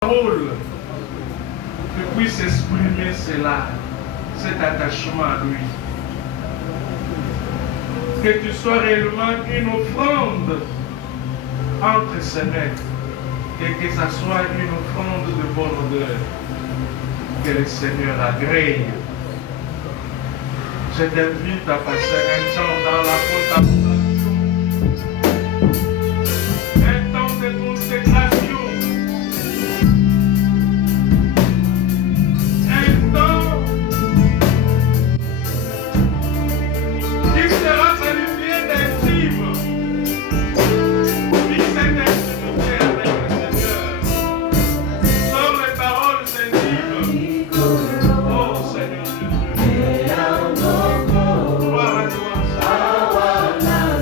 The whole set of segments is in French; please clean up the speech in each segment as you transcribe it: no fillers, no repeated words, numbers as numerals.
parole que puisse exprimer cela, cet attachement à lui. Que tu sois réellement une offrande entre ses mains et que ça soit une offrande de bonne odeur. Que le Seigneur agrée. Je t'invite à passer un temps dans la contemplation, un temps de consécration, un temps qui sera qualifié d'intime. Vis cette intimité avec le Seigneur. Sors les paroles intimes. Oh Seigneur Jésus. Gloire à toi, Seigneur.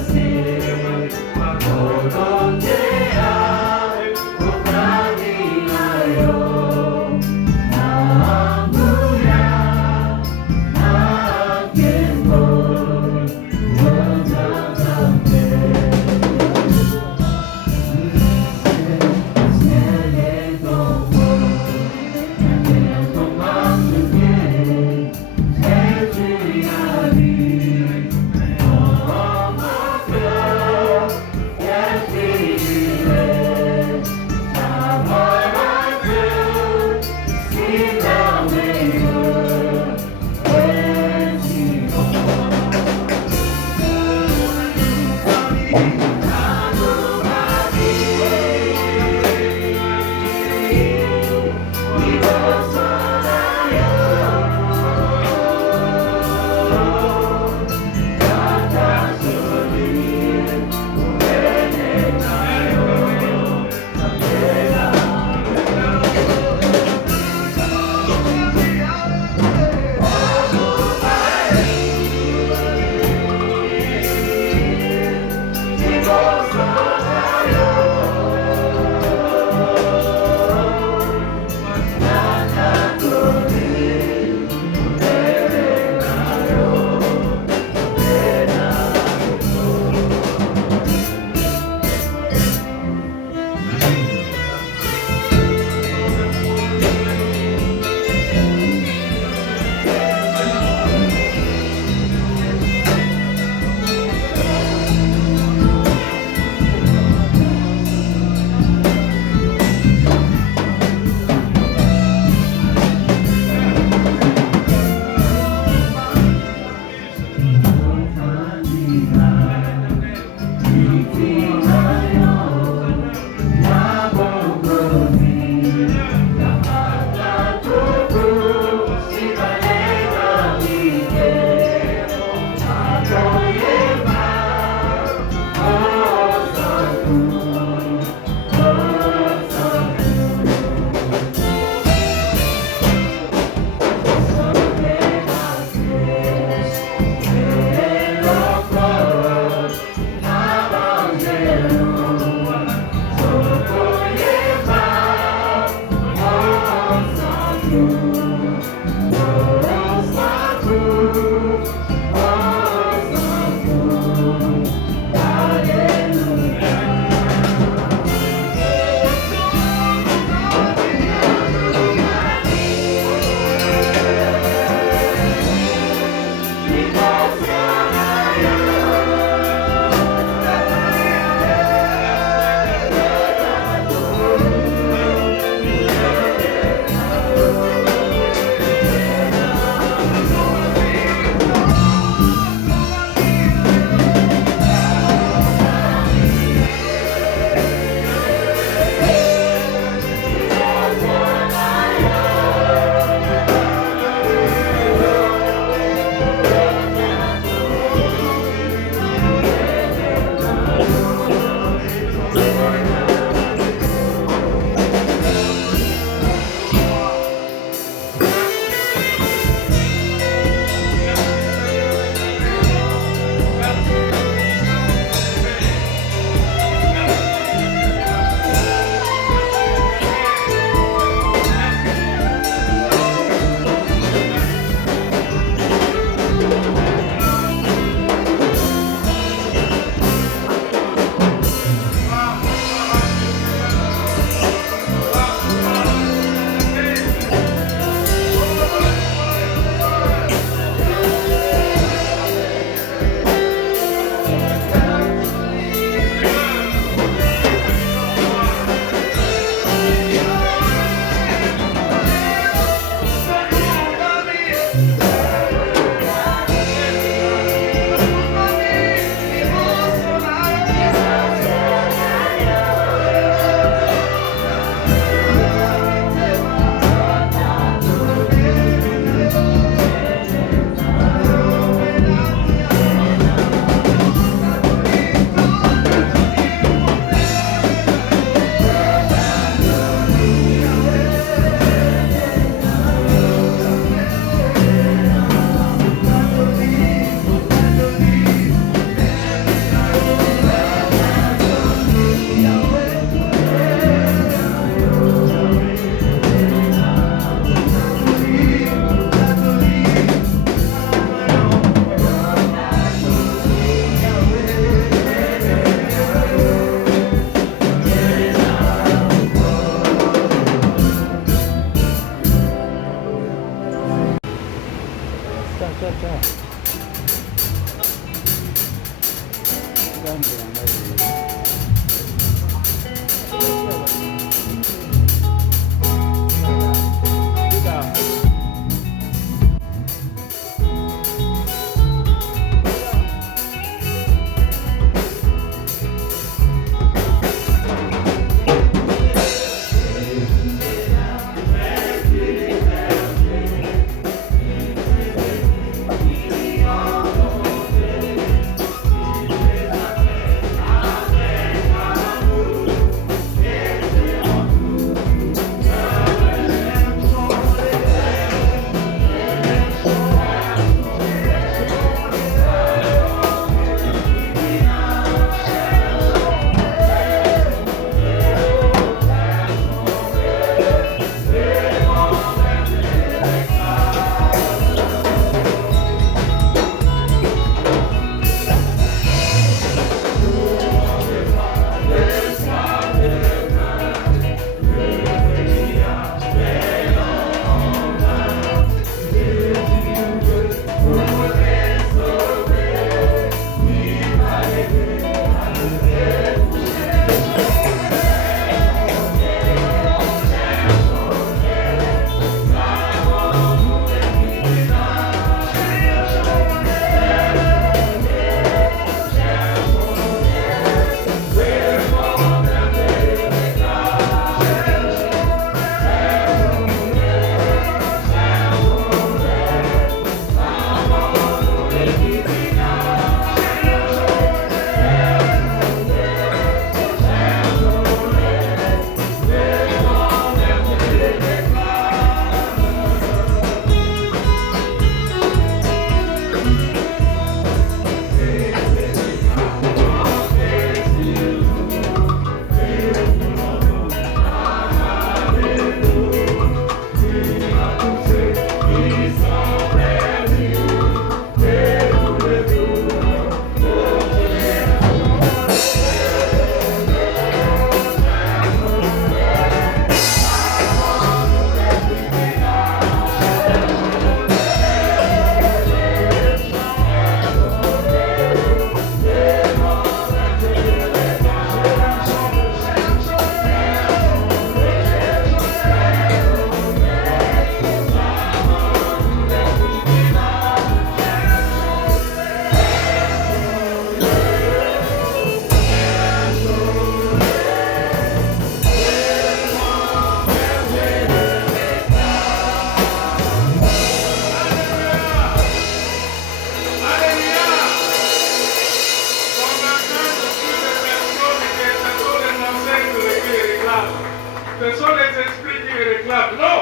Saint-Esprit qui le réclame. Non,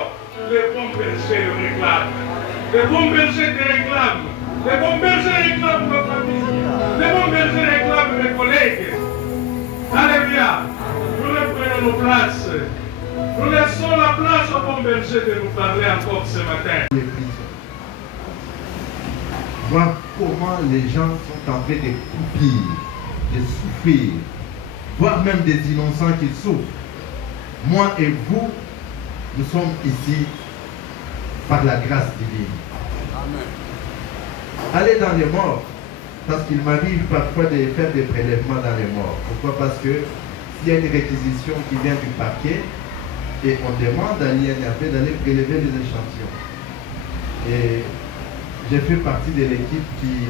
les bons bergers le réclament. Les bons bergers te réclament. Les bons bergers réclament ma famille. Les bons bergers réclament mes collègues. Alléluia. Nous reprenons nos places. Nous laissons la place au bon berger de nous parler encore ce matin. Voir comment les gens sont en train de croupir, de souffrir, voire même des innocents qui souffrent. Moi et vous, nous sommes ici par la grâce divine. Amen. Allez dans les morts, parce qu'il m'arrive parfois de faire des prélèvements dans les morts. Pourquoi? Parce que s'il y a une réquisition qui vient du parquet, et on demande à l'INRP d'aller prélever les échantillons. Et j'ai fait partie de l'équipe qui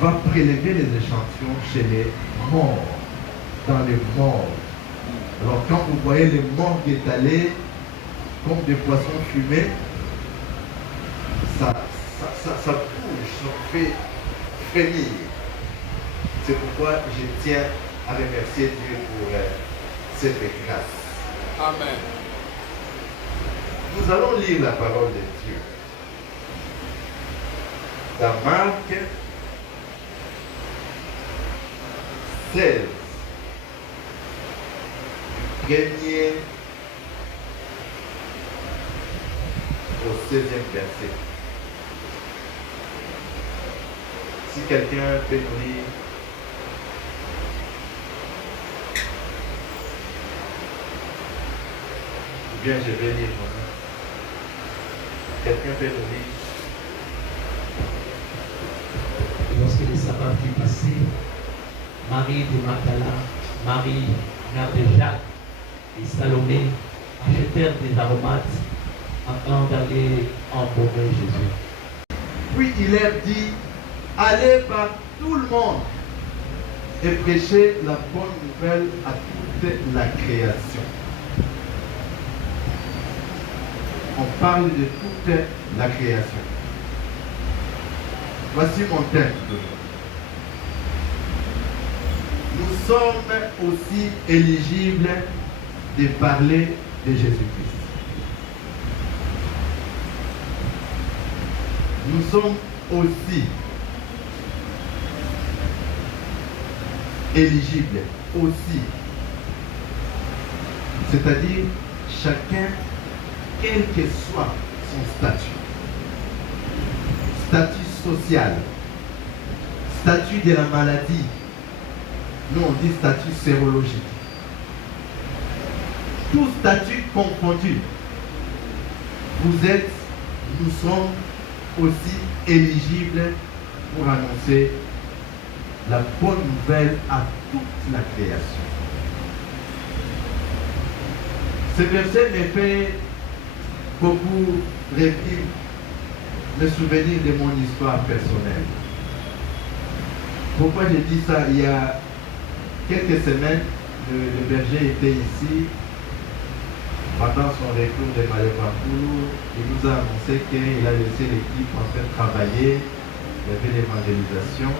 va prélever les échantillons chez les morts, dans les morts. Alors quand vous voyez les morts étalés comme des poissons fumés, ça bouge, ça fait frémir. C'est pourquoi je tiens à remercier Dieu pour cette grâce. Amen. Nous allons lire la parole de Dieu. Dans Marc 16, premier au 16e verset. Si quelqu'un peut nous lire. Ou bien je vais lire moi-même. Quelqu'un peut nous lire. Lorsque le sabbat fut passé, Marie de Magdala, Marie, mère de Jacques et Salomé achetèrent des aromates afin d'aller embaumer Jésus. Puis il leur dit, allez par tout le monde et prêchez la bonne nouvelle à toute la création. On parle de toute la création. Voici mon texte. Nous sommes aussi éligibles de parler de Jésus-Christ. Nous sommes aussi éligibles aussi. C'est-à-dire chacun, quel que soit son statut. Statut social, statut de la maladie. Nous on dit statut sérologique. Tout statut confondu. Nous sommes aussi éligibles pour annoncer la bonne nouvelle à toute la création. Ce verset me fait beaucoup revivre, me souvenir de mon histoire personnelle. Pourquoi je dis ça? Il y a quelques semaines, le berger était ici. Pendant son retour de Malé-Parcours, il nous a annoncé qu'il a laissé l'équipe en train de travailler. Il y avait l'évangélisation.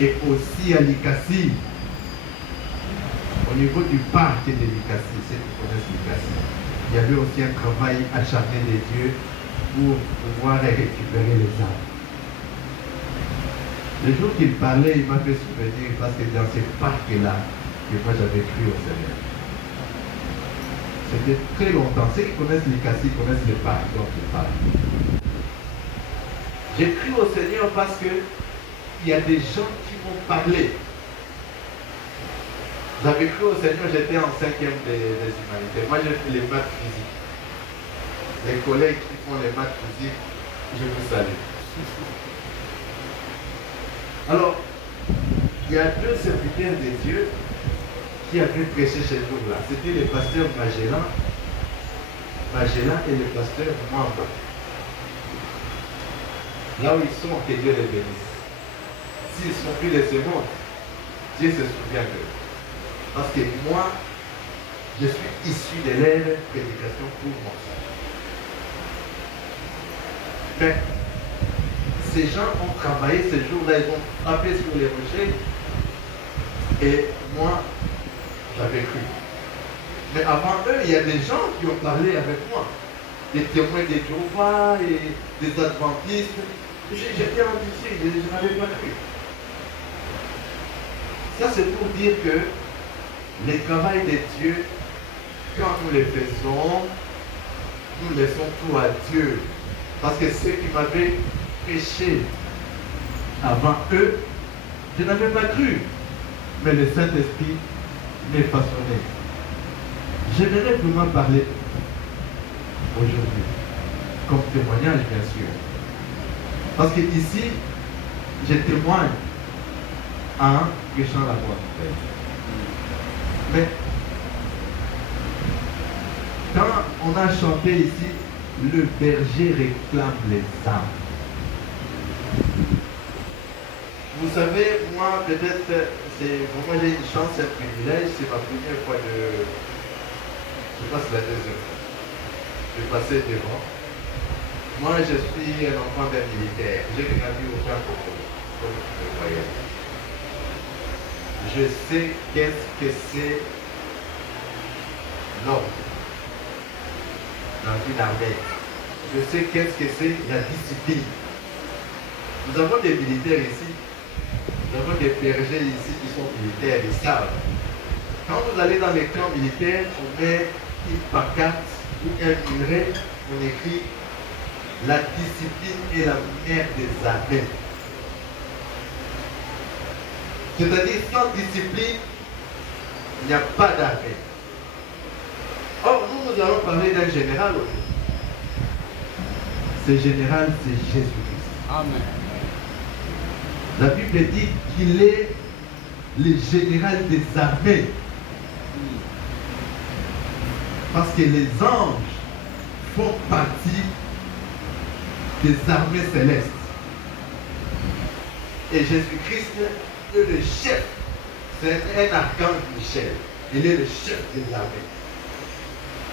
Et aussi à Likassi, au niveau du parc de Likassi, ceux qui connaissent Likassi, il y avait aussi un travail acharné de Dieu pour pouvoir récupérer les âmes. Le jour qu'il parlait, il m'a fait souvenir parce que dans ce parc-là, moi j'avais cru au Seigneur. C'était très longtemps. Ceux qui connaissent Likassi connaissent le parc dont je parle. J'ai cru au Seigneur parce que il y a des gens qui m'ont parlé. J'avais cru au Seigneur, j'étais en 5e des humanités. Moi, j'ai fait les maths physiques. Les collègues qui font les maths physiques, je vous salue. Alors, il y a deux serviteurs de Dieu qui avaient prêché chez nous là. C'était le pasteur Magellan et le pasteur Mwamba. Là où ils sont, que Dieu les bénisse. S'ils sont plus de ce monde, Dieu se souvient d'eux. Parce que moi, je suis issu de leur prédication pour moi. Mais ces gens ont travaillé ce jour-là, ils ont frappé sur les rochers. Et moi, j'avais cru. Mais avant eux, il y a des gens qui ont parlé avec moi. Des témoins des Jéhovah et des adventistes. J'étais en Russie, je n'avais pas cru. Ça, c'est pour dire que les travails de Dieu, quand nous les faisons, nous laissons tout à Dieu. Parce que ceux qui m'avaient prêché avant eux, je n'avais pas cru. Mais le Saint-Esprit m'est façonné. J'aimerais vraiment parler aujourd'hui, comme témoignage bien sûr. Parce que ici, je témoigne en prêchant la bonne nouvelle. Mais quand on a chanté ici, le berger réclame les âmes. Vous savez, moi peut-être, pour moi j'ai une chance, un privilège, c'est ma première fois je passe la deuxième fois. Je passais devant. Moi je suis un enfant d'un militaire. J'ai grandi au camp comme vous le voyez. Je sais qu'est-ce que c'est l'ordre dans une armée. Je sais qu'est-ce que c'est la discipline. Nous avons des militaires ici. Nous avons des bergers ici qui sont militaires, ils savent. Quand vous allez dans les camps militaires, on met une pancarte ou un muret, on écrit la discipline est la mère des armées. C'est-à-dire, sans discipline, il n'y a pas d'armée. Or, nous allons parler d'un général aujourd'hui. Ce général, c'est Jésus-Christ. Amen. La Bible dit qu'il est le général des armées. Parce que les anges font partie des armées célestes. Et Jésus-Christ est le chef. C'est un archange Michel. Il est le chef des armées.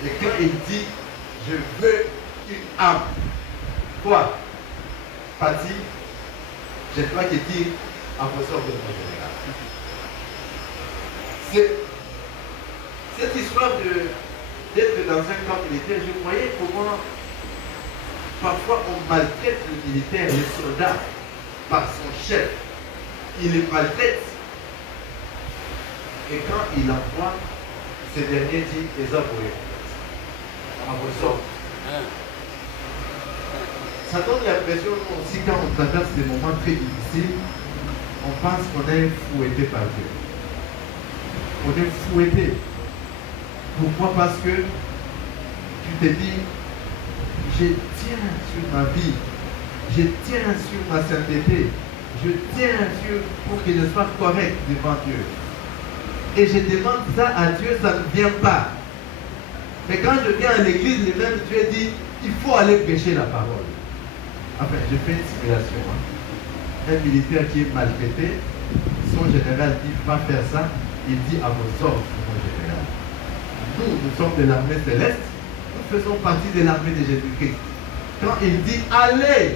Et quand il dit, je veux une âme, quoi? Parti, c'est toi qui dis, apostole de mon général. Cette histoire d'être dans un camp militaire, je voyais comment parfois on maltraite le militaire, le soldat, par son chef. Il les maltraite. Et quand il envoie, ce dernier dit, les avoués. Ça donne l'impression aussi quand on traverse des moments très difficiles, on pense qu'on est fouetté par Dieu. On est fouetté. Pourquoi? Parce que tu te dis, je tiens sur ma vie, je tiens sur ma sainteté, je tiens sur pour que je sois correct devant Dieu. Et je demande ça à Dieu, ça ne vient pas. Mais quand je viens à l'église, le même Dieu dit, il faut aller prêcher la parole. Enfin, je fais une simulation. Un militaire qui est maltraité, son général dit, va faire ça, il dit à vos ordres, mon général. Nous sommes de l'armée céleste, nous faisons partie de l'armée de Jésus-Christ. Quand il dit, allez,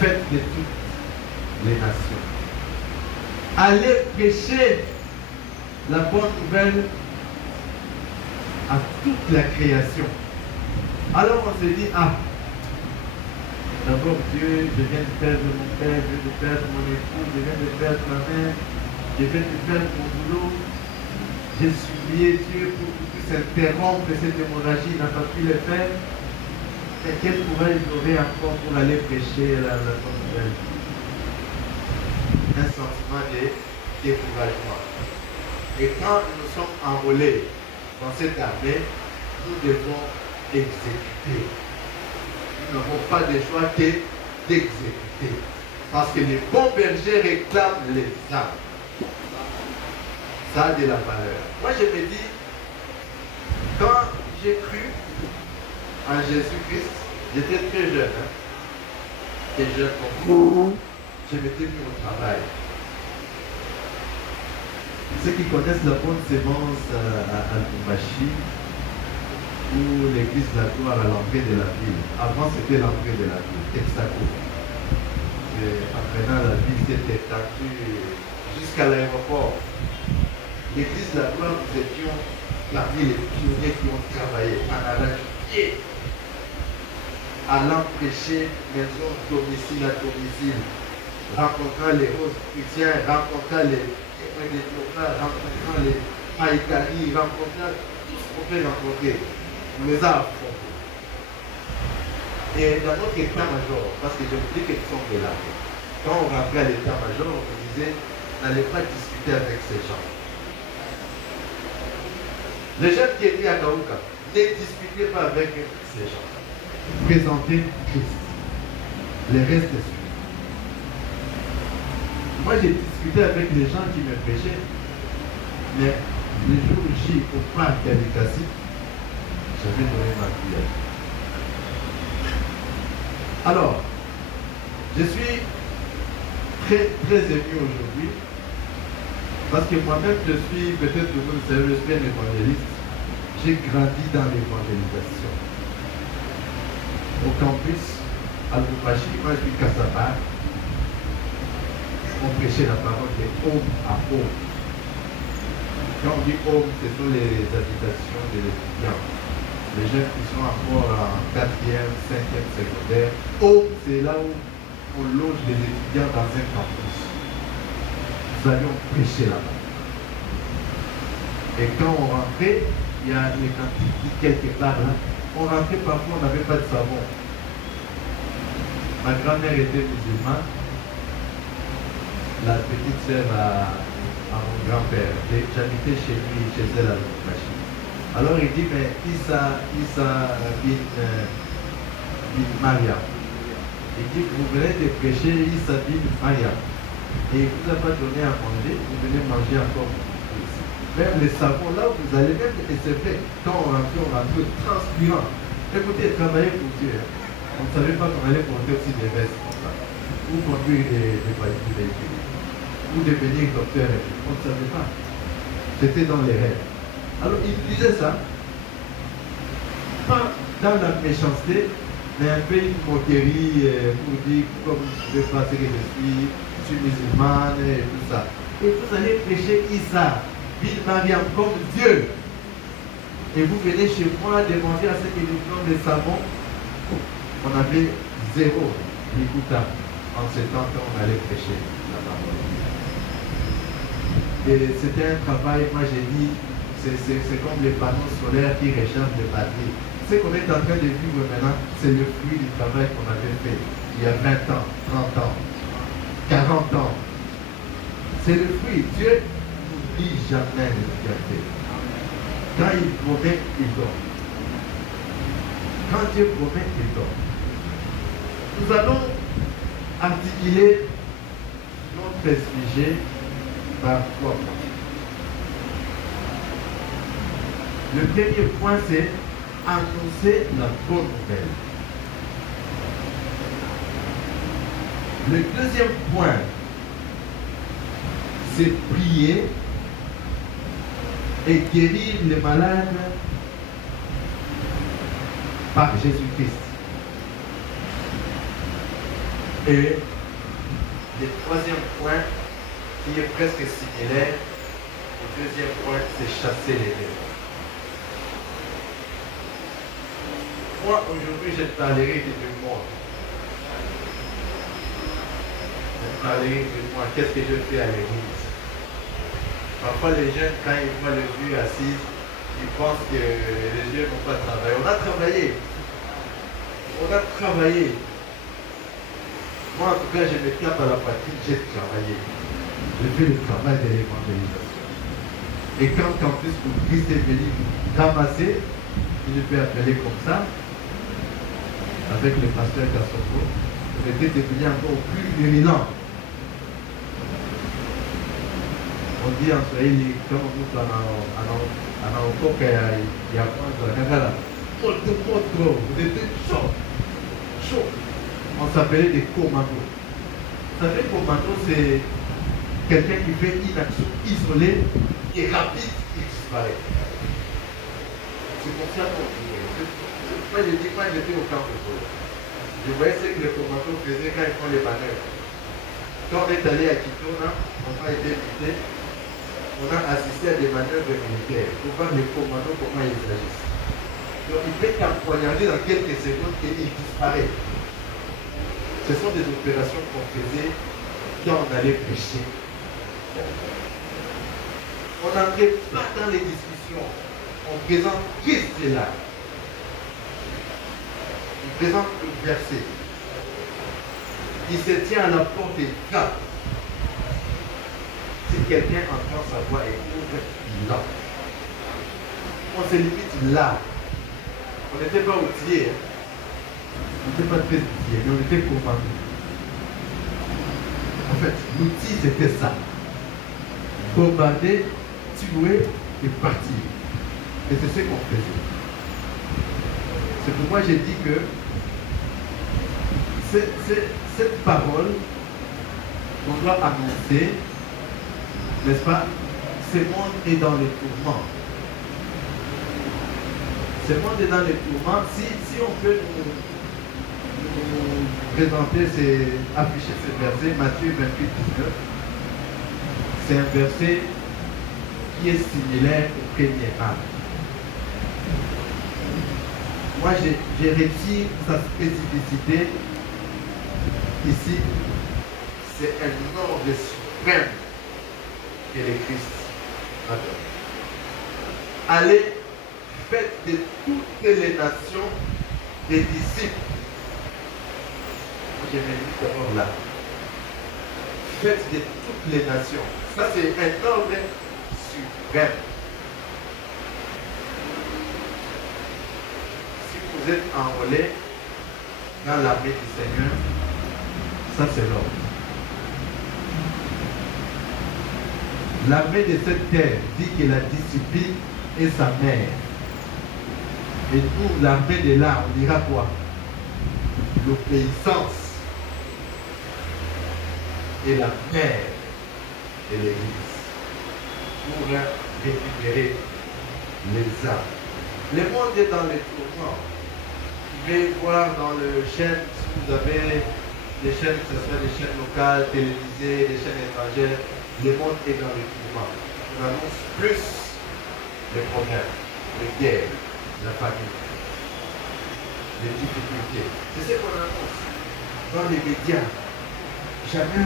faites de toutes les nations. Allez prêcher la bonne nouvelle à toute la création. Alors on se dit, d'abord Dieu, je viens de perdre mon père, je viens de perdre mon époux, je viens de perdre ma mère, je viens de perdre mon boulot. J'ai supplié Dieu pour qu'il puisse interrompre cette hémorragie, il n'a pas pu le faire. Mais quel courage j'aurais encore pour aller prêcher la bonne nouvelle? Un sentiment de découragement. Et quand nous sommes enrôlés dans cette armée, nous devons exécuter. Nous n'avons pas de choix que d'exécuter. Parce que les bons bergers réclament les âmes. Ça a de la valeur. Moi je me dis, quand j'ai cru en Jésus-Christ, j'étais très jeune. Très jeune comme vous. Je m'étais mis au travail. Ceux qui connaissent la bonne sémence à Lubumbashi, ou l'église de la gloire à l'entrée de la ville. Avant, c'était l'entrée de la ville, Texaco. En prenant la ville, c'était étendue jusqu'à l'aéroport. L'église de la gloire, nous étions parmi les pionniers qui ont travaillé en arrache-pied, allant prêcher maison, domicile à domicile, rencontrant les roses chrétiens, rencontrant les témoins des Jéhovah, rencontrant les Maïkari, rencontrant tout ce qu'on peut rencontrer. On les a affrontés. Et dans notre état-major, parce que je vous dis que nous sommes là, quand on rentrait à l'état-major, on me disait, n'allez pas discuter avec ces gens. Les jeunes qui étaient à Kaouka, ne discutez pas avec ces gens. Présentez Christ. Les restes suivent. Moi, j'ai discuté avec les gens qui me prêchaient, mais le jour où j'ai au parc Yalikassi, j'avais donné ma prière. Alors, je suis très, très ému aujourd'hui, parce que moi-même, je suis, peut-être que vous le savez, je suis un évangéliste. J'ai grandi dans l'évangélisation. Au campus, à Lubumbashi, moi je suis Kassabar. On prêchait la parole de homme à homme. Quand on dit homme, ce sont les habitations des étudiants. Les jeunes qui sont encore en 4e, 5e secondaire. Homme, c'est là où on loge les étudiants dans un campus. Nous allions prêcher là-bas. Et quand on rentrait, il y a les cantiques qui quelque part là. On rentrait parfois, on n'avait pas de savon. Ma grand-mère était musulmane. La petite sœur à mon grand-père. J'habitais chez lui, chez elle à Lubumbashi. Alors il dit, mais Issa bin Maria. Il dit, vous venez de prêcher Issa bin Maria. Et il ne vous a pas donné à manger, vous venez manger encore plus. Même les savons, là où vous allez, même, et c'est vrai, quand on rentre transpirant. Écoutez, travailler pour Dieu. On ne savait pas qu'on allait porter aussi des vestes comme ça. Ou conduire des véhicules. Ou devenir docteur. On ne savait pas. C'était dans les rêves. Alors il disait ça, pas dans la méchanceté, mais un peu une moquerie pour dire, comme je ne sais pas ce que je suis musulmane et tout ça. Et vous allez prêcher Issa, bin Mariam, comme Dieu. Et vous venez chez moi demander à ceux qui nous donnent des savons. On avait zéro écoutable en ce temps quand on allait prêcher la parole. Et c'était un travail, moi j'ai dit, c'est comme les panneaux solaires qui rechargent les batteries. Ce qu'on est en train de vivre maintenant, c'est le fruit du travail qu'on avait fait il y a 20 ans, 30 ans, 40 ans. C'est le fruit. Dieu n'oublie jamais le qu'il a fait. Quand il promet, il donne. Quand Dieu promet, il donne. Nous allons articuler notre sujet par 3 points. Le premier point, c'est annoncer la bonne nouvelle. Le deuxième point, c'est prier et guérir les malades par Jésus-Christ. Et le troisième point, qui est presque similaire, le deuxième point, c'est chasser les démons. Moi, aujourd'hui, je parlerai de moi. Je parlerai de moi. Qu'est-ce que je fais à l'église? Parfois, les jeunes, quand ils voient le vieux assis, ils pensent que les vieux n'ont pas travaillé. On a travaillé. On a travaillé. Moi, en tout cas, je me tape à la poitrine, j'ai travaillé. Je fais le travail de l'évangélisation. Et quand en plus, pour Christ est venu ramasser, si je peux appeler comme ça, avec le pasteur Kassoko, on était devenu encore plus virulent. On dit en Swahili, quand on nous anaokoka ya kwanza, nakala, moto, vous étiez chaud. On s'appelait des commandos. Vous savez, commando, c'est quelqu'un qui fait une action isolée et rapide, il disparaît. C'est comme ça qu'on dit. Moi, je dis, quand j'étais au camp de Polo, je voyais ce que les commandos faisaient quand ils font les manœuvres. Quand on est allé à Kitona, on a été invité, on a assisté à des manœuvres militaires pour voir les commandos comment ils agissent. Donc il peut t'empoignarder dans quelques secondes et il disparaît. Ce sont des opérations qu'on faisait quand on allait pêcher. On n'entrait pas dans les discussions. On présente qui c'est là. On présente le verset. Il se tient à la porte et frappe. Si quelqu'un entend sa voix et ouvre, il entre. On se limite là. On n'était pas outillés. On n'était pas très outillés, mais on était commandés. En fait, l'outil c'était ça. Bombarder, tuer et partir. Et c'est ce qu'on faisait. C'est pourquoi j'ai dit que cette parole qu'on doit annoncer, n'est-ce pas? Ce monde est dans les tourments. Ce monde est dans les tourments. Si on peut nous présenter, afficher ce verset, Matthieu 28, 19, c'est un verset qui est similaire au premier acte. Moi, j'ai réussi sa spécificité. Ici, c'est un ordre suprême que le Christ a donné. Allez, faites de toutes les nations des disciples. Je me dis d'abord là. Faites de toutes les nations. Ça, c'est un ordre suprême. Si vous êtes enrôlé dans l'armée du Seigneur, ça c'est l'ordre. L'armée de cette terre dit que la discipline est sa mère. Et nous, l'armée de là, on dira quoi? L'obéissance est la mère de l'Église pour récupérer les âmes. Le monde est dans les tourments. Vous pouvez voir dans le chaîne, si vous avez des chaînes, que ce soit des chaînes locales, télévisées, des chaînes étrangères, le monde est dans les tourments. On annonce plus les problèmes, les guerres, la famille, les difficultés. C'est ce qu'on annonce dans les médias. Jamais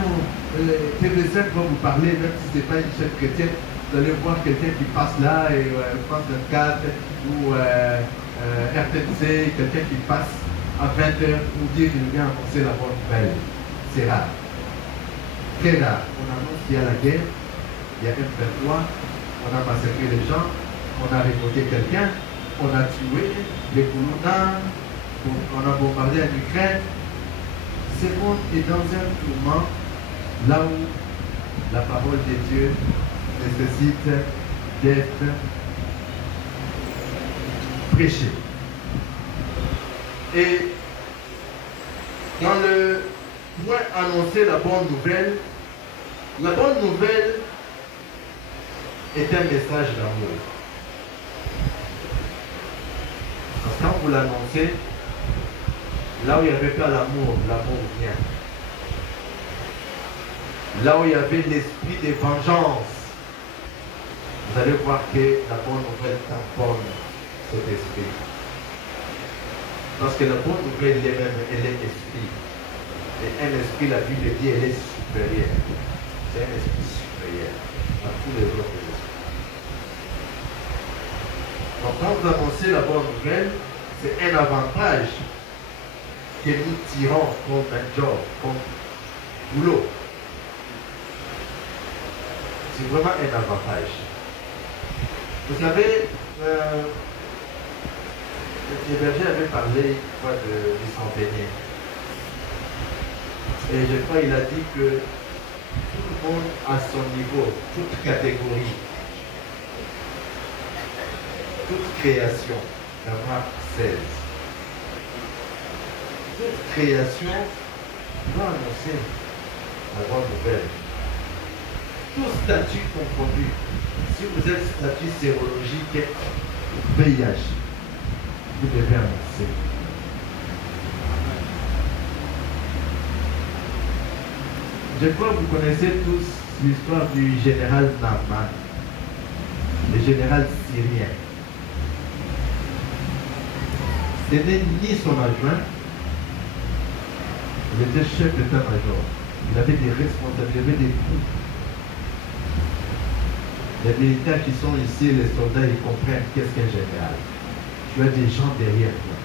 TV5 va vous parler, même si ce n'est pas une chaîne chrétienne, vous allez voir quelqu'un qui passe là, et France 24 ou RTC, quelqu'un qui passe à 20h pour dire qu'il vient annoncer la bonne nouvelle. C'est rare. Très rare. On annonce qu'il y a la guerre, il y a M23, on a massacré les gens, on a révolté quelqu'un, on a tué les Koulouna, on a bombardé en Ukraine. Ce monde est dans un tourment là où la parole de Dieu nécessite d'être prêchée. Et dans le point annoncer la bonne nouvelle est un message d'amour. Parce que quand vous l'annoncez, là où il n'y avait pas l'amour vient. Là où il y avait l'esprit de vengeance, vous allez voir que la bonne nouvelle tamponne cet esprit. Parce que la bonne nouvelle elle-même, elle est esprit. Et un esprit, la Bible dit, elle est supérieure. C'est un esprit supérieur à tous les autres esprits. Donc quand vous annoncez la bonne nouvelle, c'est un avantage que nous tirons comme un job, comme boulot. C'est vraiment un avantage. Vous savez, le berger avait parlé une fois du centenier. Et je crois qu'il a dit que tout le monde à son niveau, toute catégorie, toute création, la marque 16. Toute création doit annoncer la bonne nouvelle. Tout statut confondu. Si vous êtes statut sérologique, VIH, vous devez annoncer. Je crois que vous connaissez tous l'histoire du général Naaman. le général syrien. Ce n'est ni son adjoint, il était chef d'état-major. Il avait des responsabilités, il avait des groupes. Les militaires qui sont ici, les soldats, ils comprennent qu'est-ce qu'un général. Tu as des gens derrière toi.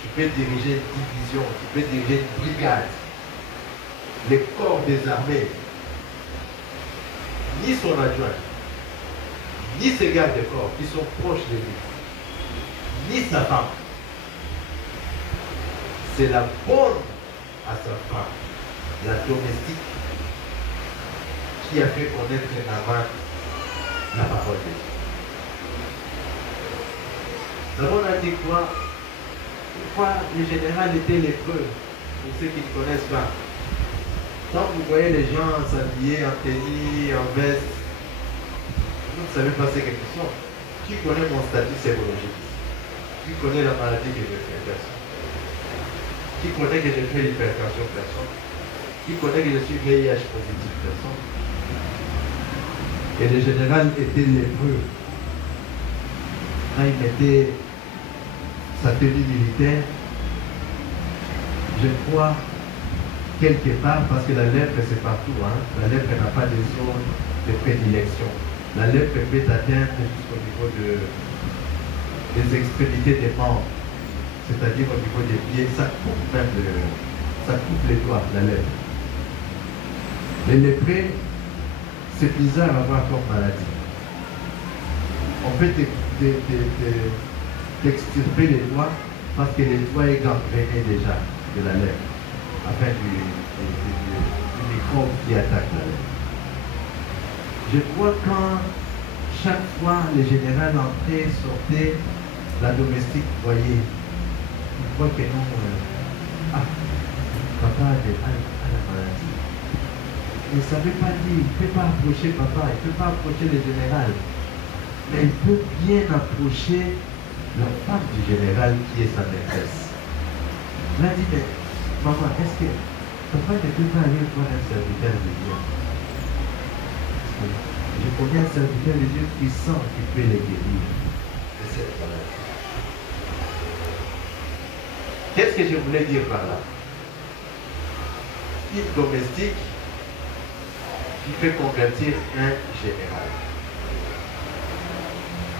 Tu peux diriger une division, tu peux diriger une brigade. Les corps des armées, ni son adjoint, ni ses gardes de corps qui sont proches de lui, ni sa femme. C'est la bonne à sa femme, la domestique, qui a fait connaître Naaman la parole de Dieu. D'abord, on a dit quoi? Pourquoi le général était lépreux? Pour ceux qui ne connaissent pas. Quand vous voyez les gens s'habiller en tenue, en veste, vous ne savez pas ce que ce sont. Qui connaît mon statut sérologique? Qui connaît la maladie que j'ai fait? Personne. Qui connaît que j'ai fait l'hypertension? Personne. Qui connaît que je suis VIH positif? Personne. Et le général était lépreux. Quand il mettait sa tenue militaire, je crois, quelque part, parce que la lèpre c'est partout, hein. La lèpre n'a pas de zone de prédilection. La lèpre peut atteindre jusqu'au niveau des extrémités des membres, c'est-à-dire au niveau des pieds, ça coupe même ça coupe les doigts, la lèpre. Les lépreux, c'est bizarre à voir comme maladie. On peut t'extirper les doigts parce que les doigts est gangréné déjà de la lèpre, afin du microbe qui attaque la lèpre. Je crois quand chaque fois le général entrait, sortait, la domestique voyait, il voit que non, papa a la maladie. Il ne savait pas dire, il ne peut pas approcher papa, il ne peut pas approcher le général. Mais il peut bien approcher la femme du général qui est sa maîtresse. Il a dit, mais maman, est-ce que papa ne peut pas aller voir un serviteur de Dieu? Je connais un serviteur de Dieu puissant qui peut les guérir de cette maladie. Qu'est-ce que je voulais dire par là? Une domestique qui fait convertir un général.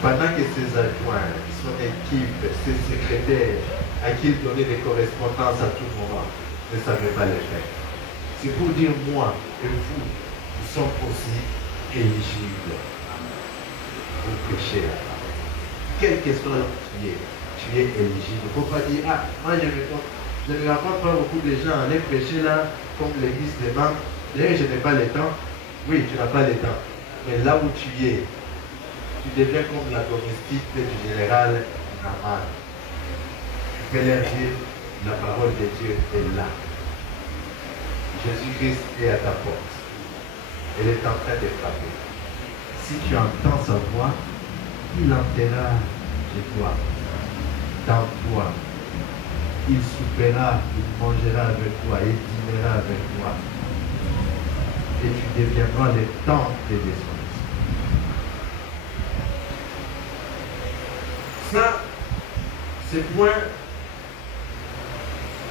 Pendant que ses adjoints, son équipe, ses secrétaires, à qui il donnait des correspondances à tout moment, ne savaient pas les faire. C'est pour dire, moi et vous, nous sommes aussi éligibles pour prêcher la parole. Quel que soit là où tu es éligible. Il ne faut pas dire, ah, moi je ne rencontre pas beaucoup de gens, aller prêcher là, comme l'église demande. D'ailleurs, je n'ai pas le temps. Oui, tu n'as pas le temps. Mais là où tu es, tu deviens comme la domestique du général Naaman. Tu peux leur dire, la parole de Dieu est là. Jésus-Christ est à ta porte. Elle est en train de frapper. Si tu entends sa voix, il entrera chez toi, dans toi. Il soupera, il mangera avec toi, il dînera avec toi. Et tu deviendras le temple de son esprit. Ça, ce point,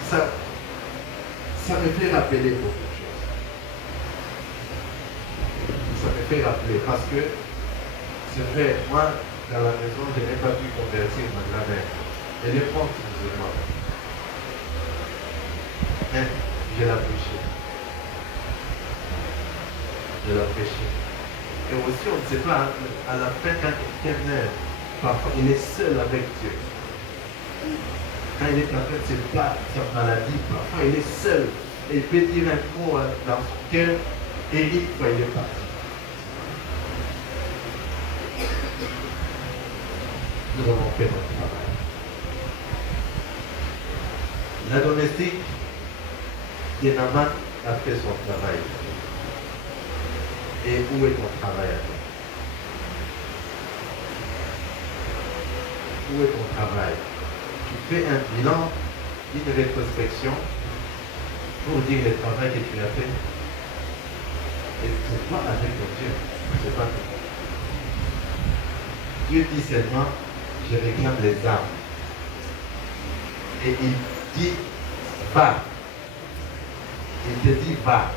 ça me fait rappeler beaucoup de choses. Ça me fait rappeler parce que, c'est vrai, moi, dans la maison, je n'ai pas pu convertir ma grand-mère. Elle est morte musulmane. Mais je l'ai prêché. Je l'ai prêché. Et aussi, on ne sait pas, à la fin, quand quelqu'un meurt, parfois, il est seul avec Dieu. Quand il est en train de se battre sa maladie, parfois, il est seul. Et il peut dire un mot dans son cœur, et une fois, il est parti. Nous avons fait notre travail. La domestique, Naaman a fait son travail. Et où est ton travail à toi? Où est ton travail? Tu fais un bilan, une rétrospection pour dire le travail que tu as fait. Et c'est toi avec ton Dieu. C'est pas tout. Dieu dit seulement, je réclame les âmes. Et il dit, va. Il te dit, va.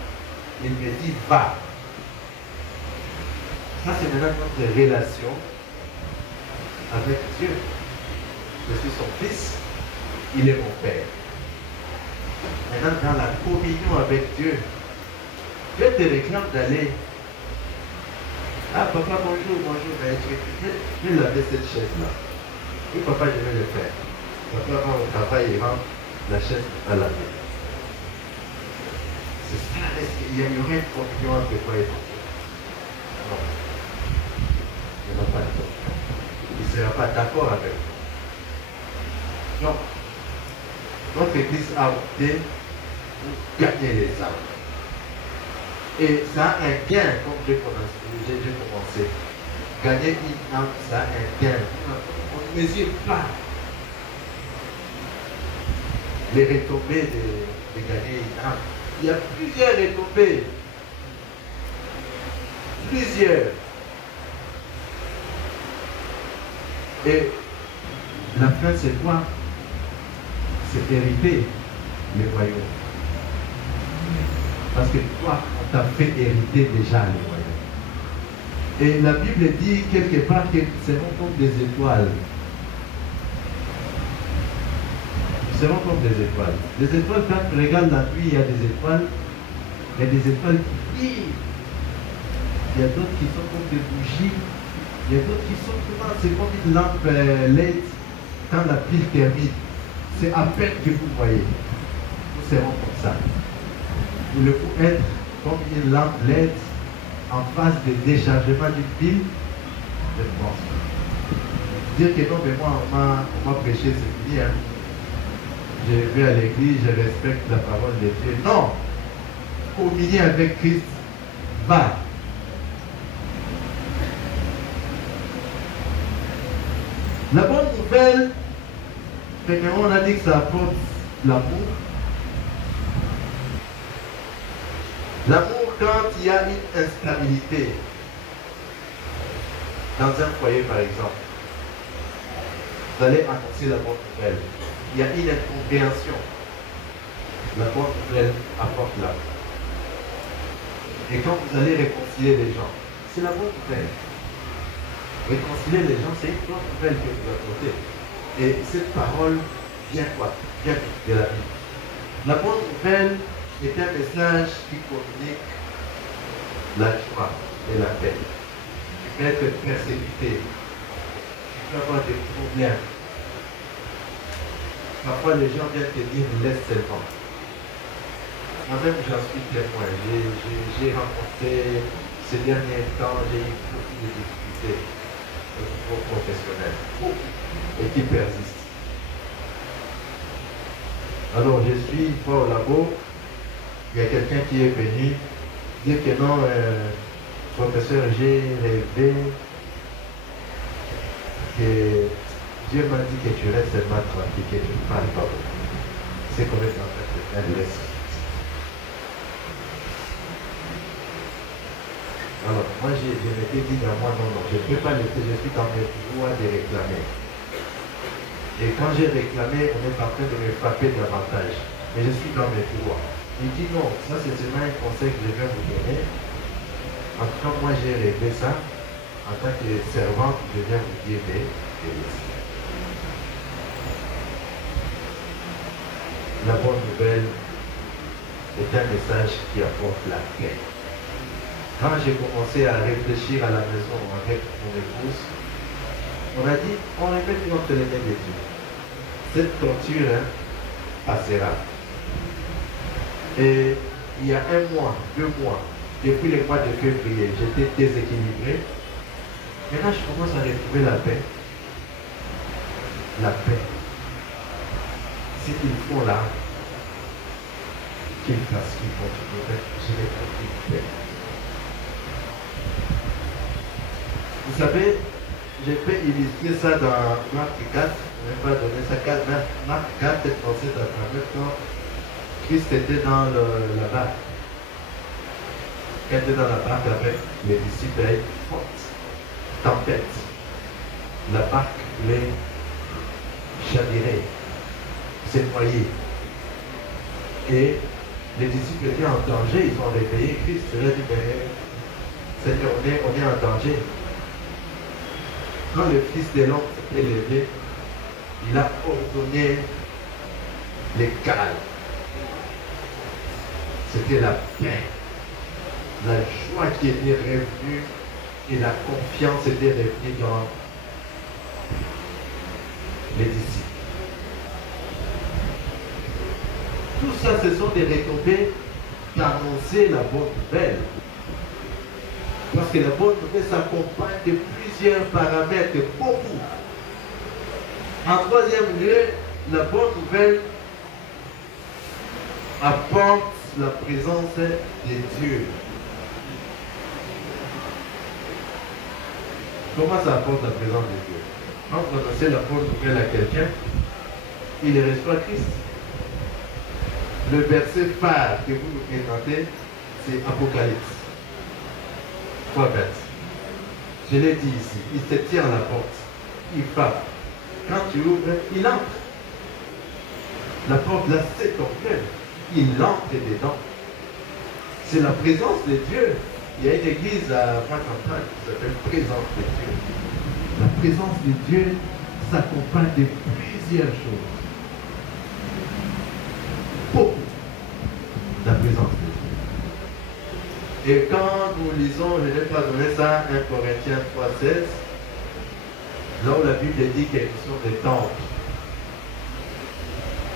Il me dit, va. Ça, c'est maintenant notre relation avec Dieu. Je suis son fils, il est mon père. Maintenant, dans la communion avec Dieu, Dieu te réclame d'aller. Ah, papa, bonjour, bonjour. Je vais laver cette chaise-là. Oui, papa, je vais le faire. Papa va au travail et rend la chaise à laver. C'est ça, il y aurait une communion entre toi et ton Dieu. Non. Il n'y aura pas de communion. Il ne sera pas d'accord avec toi. Non. Notre église a opté pour gagner les âmes. Et ça a un gain, comme j'ai commencé. Gagner une âme, ça a un gain. On ne mesure pas les retombées de gagner une âme. Il y a plusieurs retombées. Plusieurs. Et la fin, c'est quoi? C'est hériter les royaumes. Parce que toi, on t'a fait hériter déjà les royaumes. Et la Bible dit quelque part que nous serons comme des étoiles. Nous serons comme des étoiles. Les étoiles, quand tu regardes la nuit, il y a des étoiles. Il y a des étoiles qui brillent. Il y a d'autres qui sont comme des bougies. Il y a d'autres qui sont c'est comme une lampe LED quand la pile termine. C'est à peine que vous voyez. Nous serons comme ça. Il faut être comme une lampe LED en phase de déchargement d'une pile. Je pense. Dire que non, mais moi, on m'a prêché, c'est fini. Hein. Je vais à l'église, je respecte la parole de Dieu. Non! Communier avec Christ, va. La bonne nouvelle, premièrement, on a dit que ça apporte l'amour. L'amour quand il y a une instabilité dans un foyer par exemple. Vous allez annoncer la bonne nouvelle. Il y a une incompréhension. La bonne nouvelle apporte l'amour. Et quand vous allez réconcilier les gens, c'est la bonne nouvelle. Réconcilier les gens, c'est une bonne nouvelle que vous apportez. Et cette parole vient quoi? Vient de la Bible. La bonne nouvelle est un message qui communique la joie et la paix. Tu peux être persécuté. Tu peux avoir des problèmes. Parfois, les gens viennent te dire laisse seulement. Moi-même, j'en suis témoin. J'ai rencontré ces derniers temps, j'ai eu beaucoup de difficultés au niveau professionnel. Et qui persistent. Alors, je suis une fois au labo. Il y a quelqu'un qui est venu dire que non, professeur, j'ai rêvé que Dieu m'a dit que tu restes seulement tranquille, que tu ne parles pas beaucoup. C'est comme en train de faire l'esprit. Alors, moi, je m'étais dit dans moi, non, je ne peux pas laisser, je suis dans mes droits de réclamer. Et quand j'ai réclamé, on est en train de me frapper davantage. Mais je suis dans mes droits. Il dit non, ça c'est seulement un conseil que je vais vous donner. En tout cas, moi j'ai rêvé ça. En tant que servante, je viens vous dire des choses. La bonne nouvelle est un message qui apporte la paix. Quand j'ai commencé à réfléchir à la maison avec mon épouse, on a dit, on remet entre les mains de Dieu. Cette torture passera. Et il y a 1 mois, 2 mois, depuis le mois de février, j'étais déséquilibré. Maintenant, je commence à retrouver la paix. La paix. Ce qu'ils font là, qu'ils fassent, qu'ils continuent, je vais trouver une paix. Vous savez, je peux illustrer ça dans Marc 4, je ne vais pas donner ça, Marc 4, 37 à 39 ans. Christ était dans la barque. Elle était dans la barque avec les disciples, il y a une forte tempête. La barque voulait chavirer, s'est noyée. Et les disciples étaient en danger, ils ont réveillé Christ. Il a dit, mais Seigneur, on est en danger. Quand le Fils de l'homme s'est élevé, il a ordonné les cales. C'était la paix, la joie qui était revenue et la confiance était revenue dans les disciples. Tout ça, ce sont des retombées d'annoncer la bonne nouvelle. Parce que la bonne nouvelle s'accompagne de plusieurs paramètres, beaucoup. En troisième lieu, la bonne nouvelle apporte la présence de Dieu. Comment ça apporte la présence de Dieu? Quand vous annoncez la bonne nouvelle à quelqu'un, il reçoit Christ. Le verset phare que vous nous présentez, c'est Apocalypse 3:20. Je l'ai dit ici, il se tient à la porte, il frappe. Quand tu ouvres, il entre. La porte là, c'est ton cœur. Il entre dedans. C'est la présence de Dieu. Il y a une église à Franck-en-Train qui s'appelle Présence de Dieu. La présence de Dieu s'accompagne de plusieurs choses. Beaucoup. La présence de Dieu. Et quand nous lisons, je n'ai pas donné ça, 1 Corinthiens 3:16, là où la Bible dit qu'il y a une question des temples.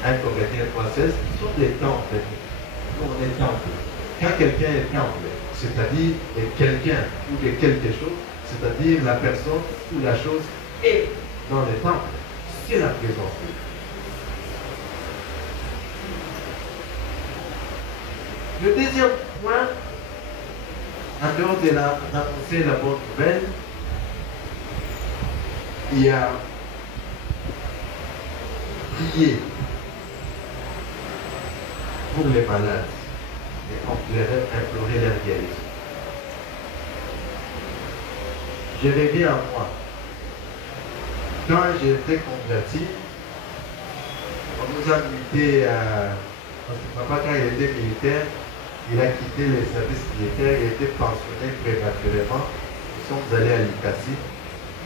1 Corinthiens 3:16, ce sont des temples. Nous, on est temple. Quand quelqu'un est temple, c'est-à-dire de quelqu'un ou de quelque chose, c'est-à-dire la personne ou la chose est dans le temple, c'est la présence de Dieu. Le deuxième point, en dehors de d'annoncer la bonne nouvelle, il y a prier pour les malades et implorer leur guérison. Je reviens à moi. Quand j'ai été converti, on nous a mutés à... Parce que papa, quand il était militaire, il a quitté les services militaires, il était pensionné prématurément. Nous sommes allés à l'ICACI.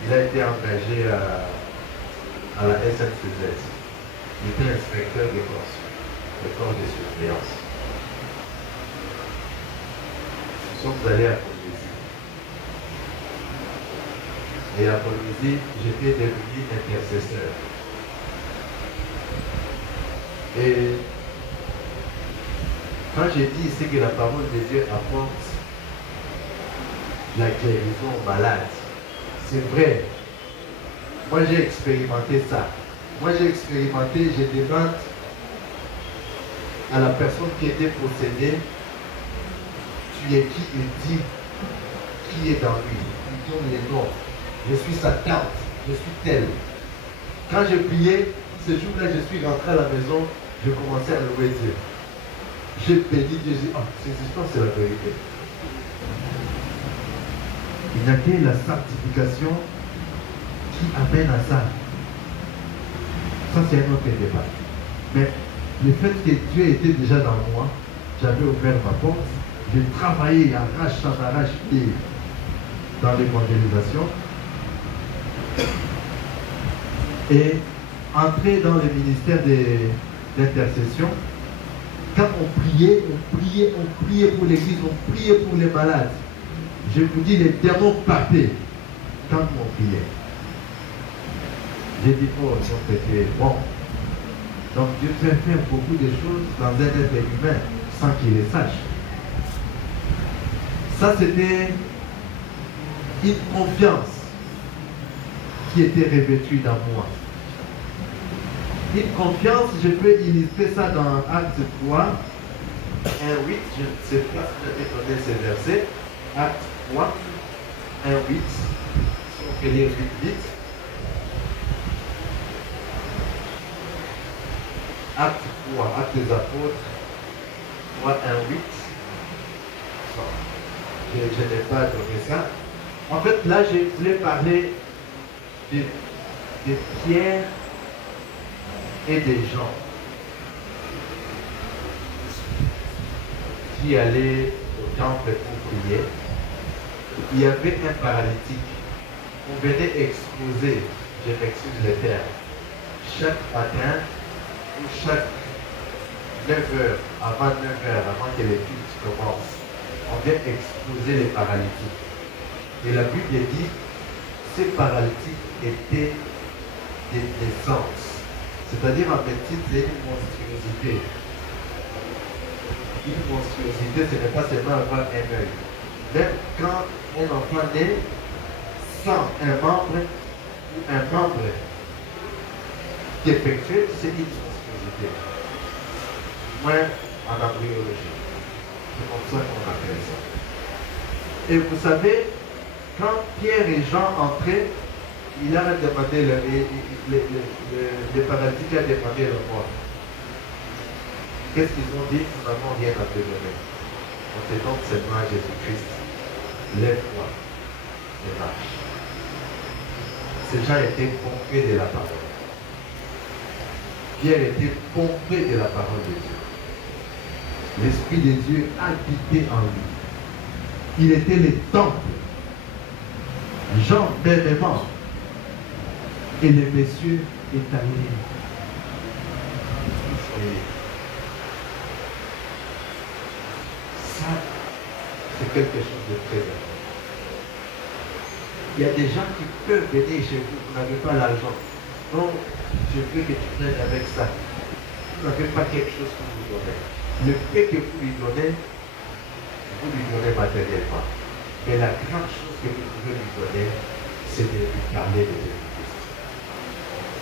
Il a été engagé à la SNCZ. Il était inspecteur des corps, le corps de surveillance. Nous sommes allés à Polynésie. Et à Polynésie, j'étais devenu intercesseur. Et quand j'ai dit ici que la parole de Dieu apporte la guérison aux malades, c'est vrai. Moi, j'ai expérimenté ça. Moi, j'ai expérimenté, je demande à la personne qui était possédée, tu es qui? Il dit qui est dans lui. Il donne les noms. Je suis sa tante, je suis telle. Quand je priais, ce jour-là, je suis rentré à la maison, je commençais à louer Dieu. J'ai béni Dieu, j'ai dit, oh, ces histoires, c'est la vérité. Il n'y a que la sanctification qui amène à ça. Ça, c'est un autre débat. Mais le fait que Dieu était déjà dans moi, j'avais ouvert ma porte, j'ai travaillé arrache-pied dans l'évangélisation et entrer dans le ministère d'intercession. Quand on priait pour l'église, on priait pour les malades. Je vous dis, les démons partaient quand on priait. J'ai dit, oh, non, c'était bon. Donc Dieu peut faire beaucoup de choses dans un être humain sans qu'il les sache. Ça, c'était une confiance qui était revêtue dans moi. Une confiance, je peux illustrer ça dans Acte 3, 1, 8. Je ne sais pas si je vais donner ces versets. Acte 3, 1, 8. Si on peut lire vite. Acte 3, Acte des Apôtres, 3, 1, 8. je n'ai pas donné ça. En fait, là, je voulais parler de Pierre et des gens qui allaient au temple pour prier. Il y avait un paralytique. On venait exposer, je m'excuse les termes, chaque matin ou chaque 9 heures, avant 9 heures, avant que l'étude commence, on vient exposer les paralytiques. Et la Bible dit, ces paralytiques étaient des naissances. C'est-à-dire en médecine, c'est une monstruosité. Une monstruosité, ce n'est pas seulement avoir un œil. Même quand un enfant naît sans un membre ou un membre défectueux, c'est une monstruosité. Moins en embryologie. C'est comme ça qu'on appelle ça. Et vous savez, quand Pierre et Jean entraient, il a demandé, le paralytique a demandé le mort. Qu'est-ce qu'ils ont dit? Nous n'avons rien à te donner. On te donne seulement à Jésus-Christ. Lève-toi et marche. Ces gens étaient pompés de la parole. Pierre était pompé de la parole de Dieu. L'Esprit de Dieu habitait en lui. Il était le temple. Jean mêmement. Et le monsieur est allé. Ça, c'est quelque chose de très important. Il y a des gens qui peuvent venir chez vous, vous n'avez pas l'argent. Non, je veux que tu prennes avec ça. Vous n'avez pas quelque chose que vous donnez. Le fait que vous lui donnez matériellement. Mais la grande chose que vous pouvez lui donner, c'est de lui parler de Jésus-Christ.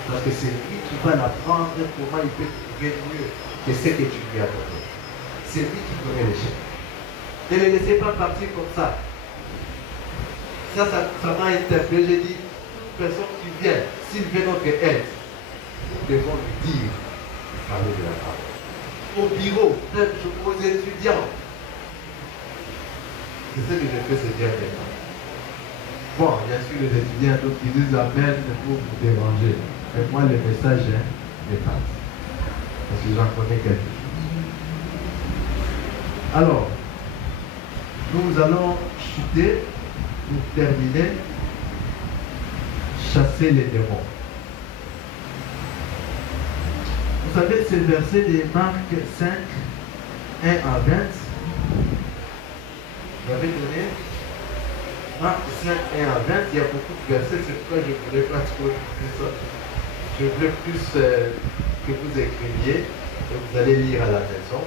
Parce que c'est lui qui va l'apprendre comment il peut trouver mieux que ce que tu lui as donné. C'est lui qui connaît les chemins. Ne les laissez pas partir comme ça. Ça m'a interpellé. J'ai dit, personne qui vient, s'il veut notre aide, nous devons lui dire, parler de la parole. Au bureau, même aux étudiants. C'est ce que j'ai fait ces derniers temps. Bon, bien sûr, les étudiants qui disent amen pour vous déranger. Mais moi, le message n'est pas. Parce que j'en connais quelque chose. Alors, nous allons chuter pour terminer, chasser les démons. Vous savez, ce verset de Marc 5, 1 à 20, vous avez donné Marc 5, 1 à 20, il y a beaucoup de versets, c'est pourquoi je ne voulais pas trop dire ça. Je voulais plus que vous écriviez, et vous allez lire à la maison.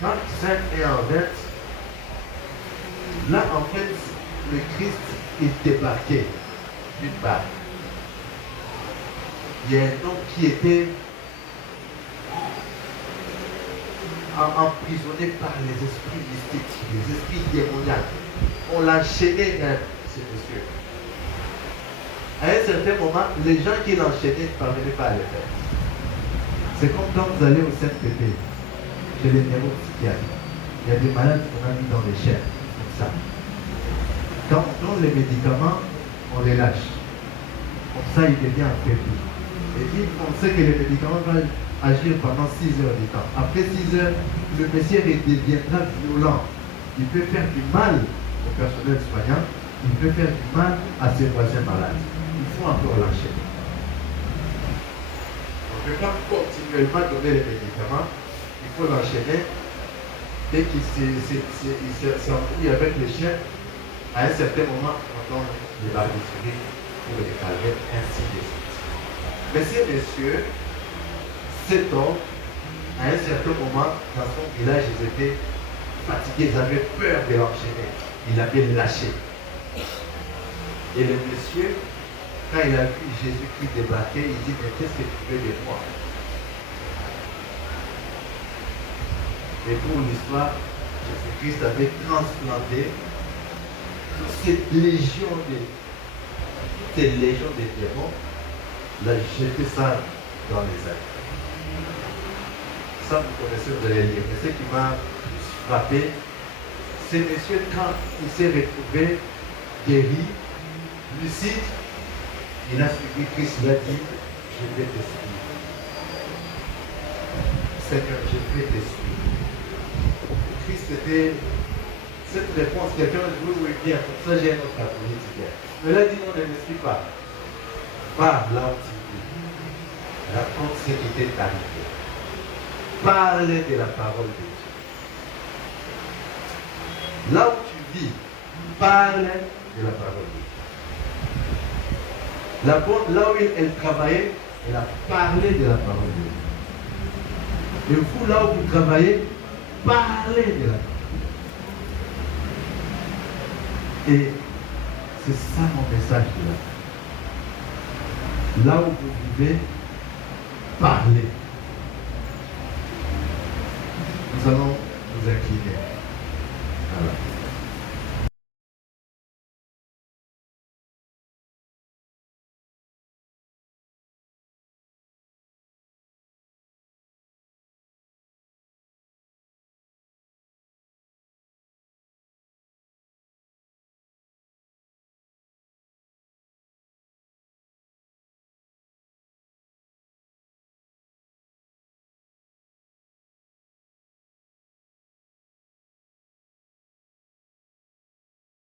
Marc 5, 1 à 20, là en fait, le Christ est débarqué d'une part. Il y a un homme qui était emprisonné par les esprits mystiques, les esprits démoniaques. On l'enchaînait même, ce monsieur. À un certain moment, les gens qui l'enchaînaient ne parvenaient pas à le faire. C'est comme quand vous allez au CNPP, chez les neuropsychiatres. Il y a des malades qu'on a mis dans les chaînes, comme ça. Quand on donne les médicaments, on les lâche. Comme ça, il devient affaibli. Et puis, on sait que les médicaments vont agir pendant 6 heures du temps. Après 6 heures, le monsieur deviendra violent. Il peut faire du mal au personnel soignant, il peut faire du mal à ses voisins malades. Il faut encore l'enchaîner. On ne peut pas continuellement donner les médicaments, il faut l'enchaîner. Dès qu'il s'embrouille avec les chiens, à un certain moment, on donne les barbituriques pour les calmer, ainsi de suite. Mais ces messieurs, cet homme, à un certain moment, dans son village, ils étaient fatigués, ils avaient peur de l'enchaîner. Il avait lâché. Et le monsieur, quand il a vu Jésus-Christ débarquer, il dit, mais qu'est-ce que tu veux de moi? Et pour l'histoire, Jésus-Christ avait transplanté toute cette légion de démons, il a jeté ça dans les airs. Ça, vous connaissez, vous allez lire. Mais ce qui m'a frappé, ce monsieur, quand il s'est retrouvé guéri, lucide, il a suivi Christ, il a dit, je vais te suivre. Seigneur, je vais te suivre. Christ était cette réponse, quelqu'un dit oui, bien, comme ça j'ai un autre catholique. Mais là, il dit non, ne me suis pas. Parle là où tu vis. Raconte ce qui t'est arrivé. Parle de la parole de Dieu. Là où tu vis, parle de la parole de Dieu. La bonne, là où elle travaillait, elle a parlé de la parole de Dieu. Et vous, là où vous travaillez, parlez de la parole. Et c'est ça mon message de là. Là où vous vivez, parlez. Nous allons nous incliner. Voilà.